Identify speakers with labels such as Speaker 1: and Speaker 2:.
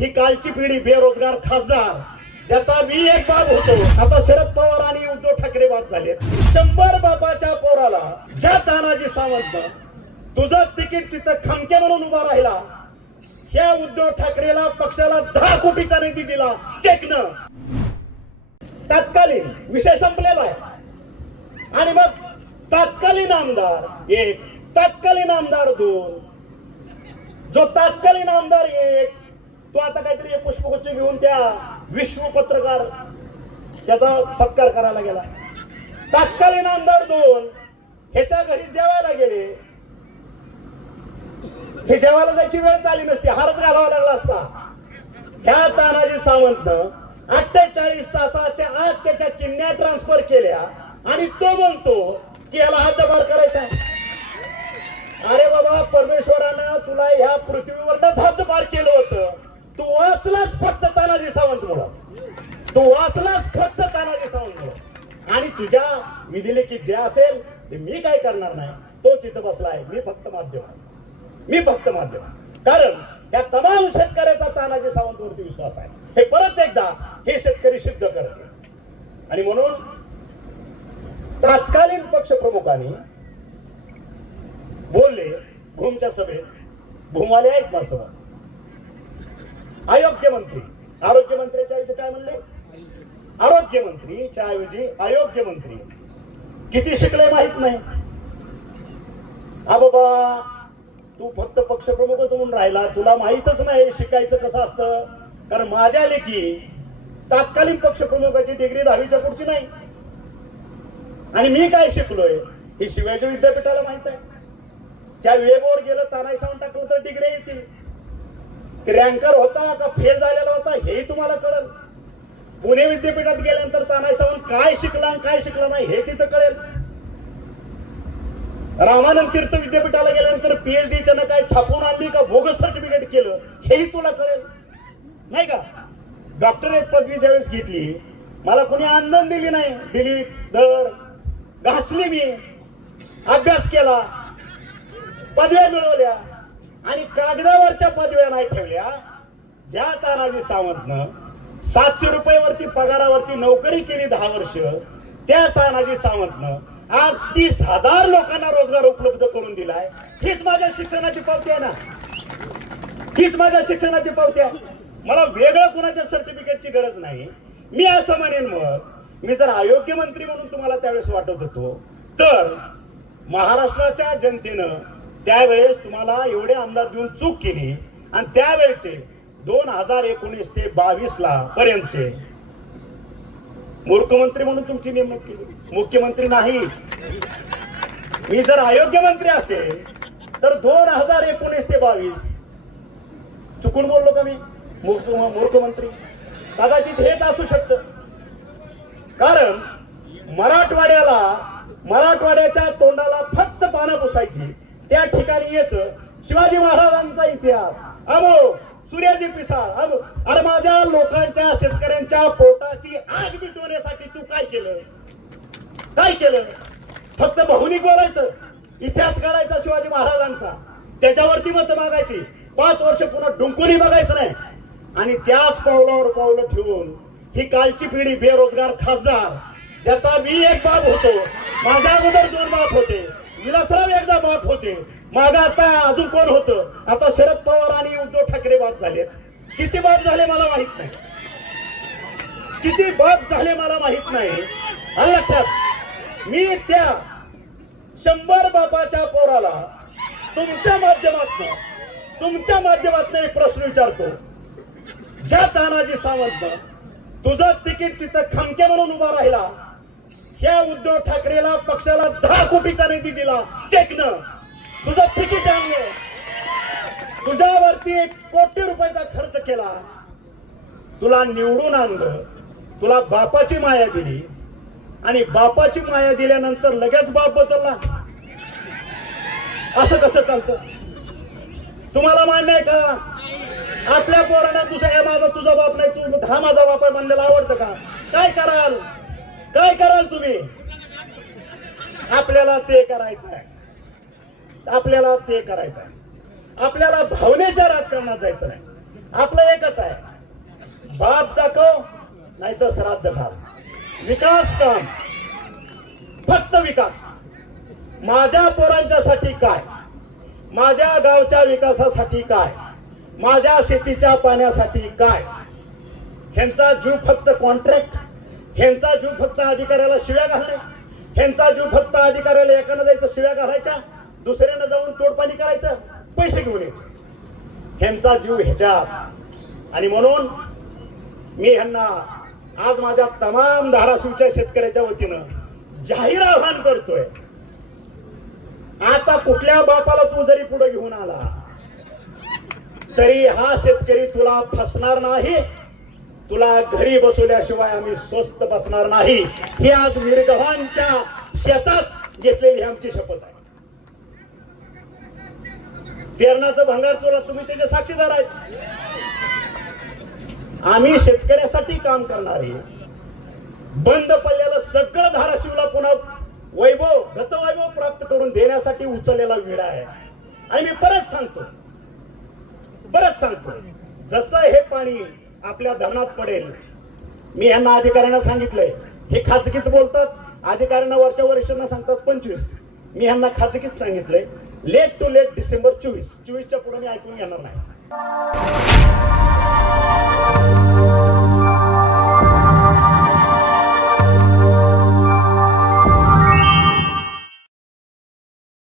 Speaker 1: ही कालची पिढी बेरोजगार खासदार त्याचा मी एक बाब होतो आता शरद पवार आणि उद्धव ठाकरे बाब झाले शंभर बापाच्या पोराला ज्या तानाजी सावंत तुझं तिकीट तिथं खमके म्हणून उभा राहिला ह्या उद्धव ठाकरेला पक्षाला दहा कोटीचा निधी दिला चेकन तत्कालीन विषय संपलेला आहे आणि मग तात्कालीन आमदार एक तात्कालीन आमदार दोन जो तात्कालीन आमदार एक तो आता काहीतरी पुष्पगुच्छ घेऊन त्या विश्व पत्रकार त्याचा सत्कार करायला गेला तात्कालीन आमदार दोन ह्याच्या घरी जेवायला गेले हे जेवायला जायची वेळ चालली नसते हारच घालावा लागला असता ह्या तानाजी सावंत अठ्ठेचाळीस तासाच्या आत त्याच्या किन्या ट्रान्सफर केल्या आणि तो म्हणतो की याला हातभार करायचा अरे बाबा परमेश्वरानं तुला ह्या पृथ्वीवरनच हातभार केलं होतं तू वाचलाच फक्त तानाजी सावंत म्हणून तू वाचलाच फक्त तानाजी सावंत म्हणून आणि तुझ्या विधीले की जे असेल ते मी काय करणार नाही तो तिथं बसलाय मी फक्त माध्यम मी फक्त माध्यम कारण त्या तमाम शेतकऱ्याचा तानाजी सावंतवरती विश्वास आहे हे परत एकदा हे शेतकरी सिद्ध करते आणि म्हणून तात्कालीन प्रमुखांनी बोलले भूमच्या सभेत भूमवाले आहेत माझ्यासोबत अयोग्य मंत्री आरोग्य मंत्री ऐवजी काय म्हणले आरोग्य मंत्री ऐवजी अयोग्य मंत्री किती शिकले माहित नाही आ तू फक्त पक्षप्रमुखच म्हणून राहिला तुला माहीतच नाही शिकायचं कसं असतं कारण माझ्या लेखी तात्कालीन पक्षप्रमुखाची डिग्री दहावीच्या पुढची नाही आणि मी काय शिकलोय हे शिवाजी विद्यापीठाला माहित आहे त्या वेबवर गेलं तानाई सांगून टाकलं तर डिग्री येतील रँकर होता का फेल झालेला होता हेही तुम्हाला कळेल पुणे विद्यापीठात गेल्यानंतर तानाय सावंत काय शिकला काय शिकला नाही हे तिथं कळेल रामानंद तीर्थ विद्यापीठाला गेल्यानंतर पीएचडी त्यानं काय छापून आणली का भोगस सर्टिफिकेट केलं हेही तुला कळेल नाही का डॉक्टरेट पदवी ज्यावेळेस घेतली मला कोणी आनंद दिली नाही दिली दर घासली मी अभ्यास केला पदव्या मिळवल्या आणि कागदावरच्या पदव्या नाही ठेवल्या ज्या तानाजी सावंतनं सातशे रुपयावरती पगारावरती नोकरी केली दहा वर्ष त्या तानाजी सावंतनं आज तीस हजार लोकांना रोजगार उपलब्ध करून दिलाय हीच माझ्या शिक्षणाची पावती आहे ना हीच माझ्या शिक्षणाची पावती आहे मला वेगळं कुणाच्या सर्टिफिकेटची गरज नाही मी असं म्हणेन मग मी जर अयोग्य मंत्री म्हणून तुम्हाला त्यावेळेस वाटत होतो तर महाराष्ट्राच्या जनतेनं त्यावेळेस तुम्हाला एवढे अंदाज देऊन चूक केली आणि त्यावेळेचे दोन हजार एकोणीस ते बावीस ला पर्यंतचे मुख्यमंत्री म्हणून तुमची नेमणूक केली मुख्यमंत्री नाही मी जर आयोग्य मंत्री असेल तर दोन हजार एकोणीस ते बावीस चुकून बोललो का मी मुख्यमंत्री कदाचित हेच असू शकत कारण मराठवाड्याला मराठवाड्याच्या तोंडाला फक्त पानं पुसायची त्या ठिकाणी येत शिवाजी महाराजांचा इतिहास अमो सूर्याजी पिसाळ अमो अरे माझ्या लोकांच्या शेतकऱ्यांच्या पोटाची आग मिटवण्यासाठी तू काय केलं काय केलं फक्त बहुनिक बोलायचं इतिहास काढायचा शिवाजी महाराजांचा त्याच्यावरती मत मागायची पाच वर्ष पुन्हा डुंकुरी बघायचं नाही आणि त्याच पावलावर पावलं ठेवून ही कालची पिढी बेरोजगार खासदार ज्याचा मी एक बाब होतो माझ्या अगोदर दोन बाप होते विलासराव एकदा बाप होते माग आता अजून कोण होत आता शरद पवार आणि उद्धव ठाकरे बाप झाले किती बाप झाले मला माहित नाही किती बाप झाले मला माहित नाही लक्षात मी त्या शंभर बापाच्या पोराला तुमच्या माध्यमातून तुमच्या माध्यमातून एक प्रश्न विचारतो ज्या तानाजी सावंत तुझं तिकीट तिथं खमके म्हणून उभा राहिला ह्या उद्धव ठाकरेला पक्षाला दहा कोटीचा निधी दिला चेकन तुझं पिकी आणलं तुझ्यावरती एक कोटी रुपयाचा खर्च केला तुला निवडून आणलं तुला बापाची माया दिली आणि बापाची माया दिल्यानंतर लगेच बाप बदलला असं कसं चालतं तुम्हाला मान्य आहे का आपल्या पोरांना तुझा माझा तुझा बाप नाही तू हा माझा बाप आहे म्हणलेला आवडतं का काय कराल काय कराल तुम्ही आपल्याला ते करायचं आहे आपल्याला ते करायचं आहे आपल्याला भावनेच्या राजकारणात जायचं नाही आपलं एकच आहे बाप दाखव नाही तर श्राद्ध घाल विकास काम फक्त विकास माझ्या पोरांच्यासाठी काय माझ्या गावच्या विकासासाठी काय माझ्या शेतीच्या पाण्यासाठी काय ह्यांचा जीव फक्त कॉन्ट्रॅक्ट ह्यांचा जीव फक्त अधिकाऱ्याला शिव्या घालणे ह्यांचा जीव फक्त अधिकाऱ्याला एकानं जायचं शिव्या घालायच्या दुसऱ्यानं जाऊन तोडपाणी करायचं पैसे घेऊन यायचे ह्यांचा जीव ह्याच्यात आणि म्हणून मी ह्यांना आज माझ्या तमाम धाराशिवच्या शेतकऱ्याच्या वतीनं जाहीर आव्हान करतोय आता कुठल्या बापाला तू जरी पुढे घेऊन आला तरी हा शेतकरी तुला फसणार नाही तुला घरी बसवल्याशिवाय आम्ही स्वस्त बसणार नाही ही आज निर्गवांच्या शेतात घेतलेली आमची शपथ आहे पेरणाचं भंगार चोरा तुम्ही त्याचे साक्षीदार आहेत आम्ही शेतकऱ्यासाठी काम करणार आहे बंद पडलेलं सगळं धाराशिवला पुन्हा वैभव गतवैभव प्राप्त करून देण्यासाठी उचललेला वेळ आहे आणि मी परत सांगतो परत सांगतो जसं हे पाणी आपल्या धरणात पडेल मी यांना अधिकाऱ्यांना सांगितलंय हे खाजगीत बोलतात अधिकाऱ्यांना वरच्या वरिष्ठांना सांगतात पंचवीस मी यांना खाजगीत सांगितलंय लेट टू लेट डिसेंबर चोवीस चोवीसच्या पुढे मी ऐकून घेणार नाही